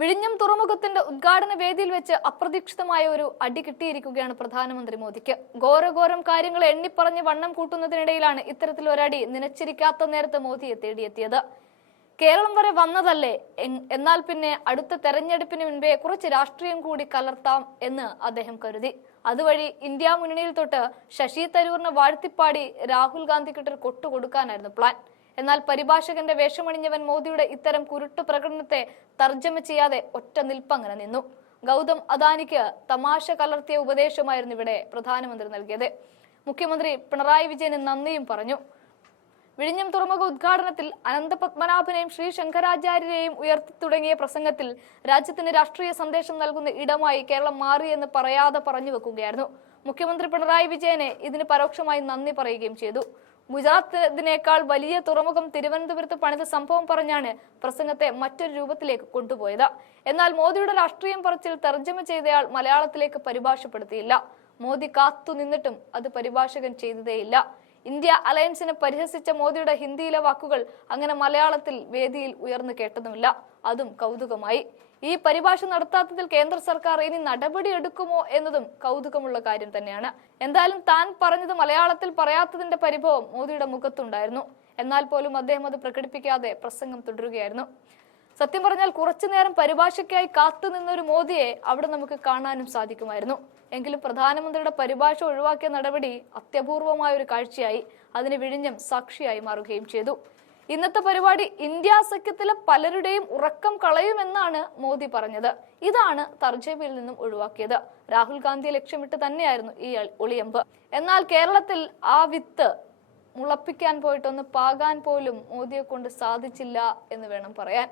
വിഴിഞ്ഞം തുറമുഖത്തിന്റെ ഉദ്ഘാടന വേദിയിൽ വെച്ച് അപ്രതീക്ഷിതമായ ഒരു അടി കിട്ടിയിരിക്കുകയാണ് പ്രധാനമന്ത്രി മോദിക്ക്. ഘോരഘോരം കാര്യങ്ങൾ എണ്ണിപ്പറഞ്ഞ് വണ്ണം കൂട്ടുന്നതിനിടയിലാണ് ഇത്തരത്തിലൊരടി നനച്ചിരിക്കാത്ത നേരത്ത് മോദിയെ തേടിയെത്തിയത്. കേരളം വരെ വന്നതല്ലേ, എന്നാൽ പിന്നെ അടുത്ത തെരഞ്ഞെടുപ്പിന് മുൻപേ കുറച്ച് രാഷ്ട്രീയം കൂടി കലർത്താം എന്ന് അദ്ദേഹം കരുതി. അതുവഴി ഇന്ത്യ മുന്നണിയിൽ തൊട്ട് ശശി തരൂരിനെ വാഴ്ത്തിപ്പാടി രാഹുൽ ഗാന്ധിക്കിട്ടൊരു കൊട്ടുകൊടുക്കാനായിരുന്നു പ്ലാൻ. എന്നാൽ പരിഭാഷകന്റെ വേഷമണിഞ്ഞവൻ മോദിയുടെ ഇത്തരം കുരുട്ടു പ്രകടനത്തെ തർജ്ജമ ചെയ്യാതെ ഒറ്റ നിൽപ്പങ്ങനെ നിന്നു. ഗൗതം അദാനിക്ക് തമാശ കലർത്തിയ ഉപദേശമായിരുന്നു ഇവിടെ പ്രധാനമന്ത്രി നൽകിയത്. മുഖ്യമന്ത്രി പിണറായി വിജയന് നന്ദിയും പറഞ്ഞു. വിഴിഞ്ഞം തുറമുഖ ഉദ്ഘാടനത്തിൽ അനന്തപത്മനാഭനെയും ശ്രീ ശങ്കരാചാര്യരെയും ഉയർത്തി തുടങ്ങിയ പ്രസംഗത്തിൽ രാജ്യത്തിന് രാഷ്ട്രീയ സന്ദേശം നൽകുന്ന ഇടമായി കേരളം മാറിയെന്ന് പറയാതെ പറഞ്ഞു വെക്കുകയായിരുന്നു. മുഖ്യമന്ത്രി പിണറായി വിജയനെ ഇതിന് പരോക്ഷമായി നന്ദി പറയുകയും ചെയ്തു. ഗുജറാത്തിനേക്കാൾ വലിയ തുറമുഖം തിരുവനന്തപുരത്ത് പണിത സംഭവം പറഞ്ഞാണ് പ്രസംഗത്തെ മറ്റൊരു രൂപത്തിലേക്ക് കൊണ്ടുപോയത്. എന്നാൽ മോദിയുടെ രാഷ്ട്രീയം പറച്ചിൽ തർജ്ജമ ചെയ്തയാൾ മലയാളത്തിലേക്ക് പരിഭാഷപ്പെടുത്തിയില്ല. മോദി കാത്തു നിന്നിട്ടും അത് പരിഭാഷകൻ ചെയ്തതേയില്ല. ഇന്ത്യ അലയൻസിനെ പരിഹസിച്ച മോദിയുടെ ഹിന്ദിയിലെ വാക്കുകൾ അങ്ങനെ മലയാളത്തിൽ വേദിയിൽ ഉയർന്നു കേട്ടതുമില്ല. അതും കൗതുകമായി. ഈ പരിഭാഷ നടത്താത്തതിൽ കേന്ദ്ര സർക്കാർ ഇനി നടപടി എടുക്കുമോ എന്നതും കൗതുകമുള്ള കാര്യം തന്നെയാണ്. എന്തായാലും താൻ പറഞ്ഞത് മലയാളത്തിൽ പറയാത്തതിന്റെ പരിഭവം മോദിയുടെ മുഖത്തുണ്ടായിരുന്നു. എന്നാൽ പോലും അദ്ദേഹം അത് പ്രകടിപ്പിക്കാതെ പ്രസംഗം തുടരുകയായിരുന്നു. സത്യം പറഞ്ഞാൽ കുറച്ചുനേരം പരിഭാഷയ്ക്കായി കാത്തുനിന്നൊരു മോദിയെ അവിടെ നമുക്ക് കാണാനും സാധിക്കുമായിരുന്നു. എങ്കിലും പ്രധാനമന്ത്രിയുടെ പരിഭാഷ ഒഴിവാക്കിയ നടപടി അത്യപൂർവമായ ഒരു കാഴ്ചയായി. അതിന് വിഴിഞ്ഞം സാക്ഷിയായി മാറുകയും ചെയ്തു. ഇന്നത്തെ പരിപാടി ഇന്ത്യ സഖ്യത്തിലെ പലരുടെയും ഉറക്കം കളയുമെന്നാണ് മോദി പറഞ്ഞത്. ഇതാണ് തർജ്ജമയിൽ നിന്നും ഒഴിവാക്കിയത്. രാഹുൽ ഗാന്ധിയെ ലക്ഷ്യമിട്ട് തന്നെയായിരുന്നു ഈ ഒളിയമ്പ്. എന്നാൽ കേരളത്തിൽ ആ വിത്ത് മുളപ്പിക്കാൻ പോയിട്ടൊന്ന് പാകാൻ പോലും മോദിയെ കൊണ്ട് സാധിച്ചില്ല എന്ന് വേണം പറയാൻ.